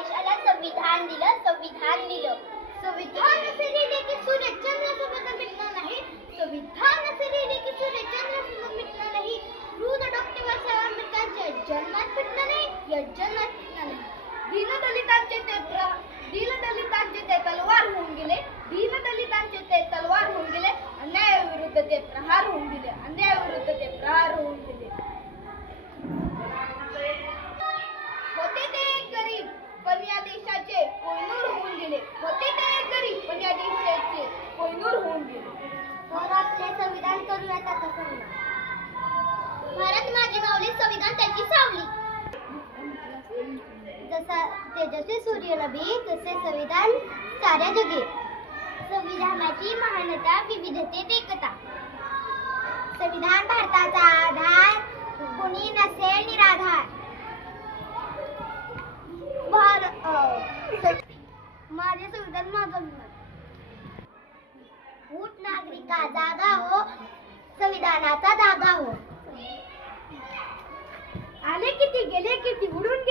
देशाला संविधान दिलं, संविधान दिलं. संविधान असे लिहिले की सूर्य चंद्र सुद्धा मिटणार नाही. संविधान असे लिहिले की सूर्य चंद्र सुद्धा मिटणार नाही. क्रूर डॉक्टर बाबासाहेब आंबेडकरांच्या जन्मात मिटणार नाही, या जन्मात मिटणार नाही. दीनदलितांचे ते तलवार होऊन गेले. दीनदलितांचे ते तलवार होऊन गेले. अन्यायाविरुद्ध ते प्रहार होऊन गेले. अन्यायाविरुद्ध ते प्रहार होऊन गेले. होते ते गरीब पण या देशाचे कोहिनूर होऊन गेले. होते ते गरीब पण या देशाचे कोहिनूर होऊन गेले. तर आपले संविधान करूया त्याचा सन्मान. भारत माझी माऊली, संविधान त्याची सावली. जसा तेजस्वी सूर्य नभी तसे संविधान साऱ्या जगी. संविधानाची महानता, विविधतेत एकता. संविधान भारताचा आधार, कुणी नसेल निराधार. माझे संविधान माझा अभिमान. उठ नागरिका जागा हो, संविधानाचा जागा हो. आले किती गेले किती उडून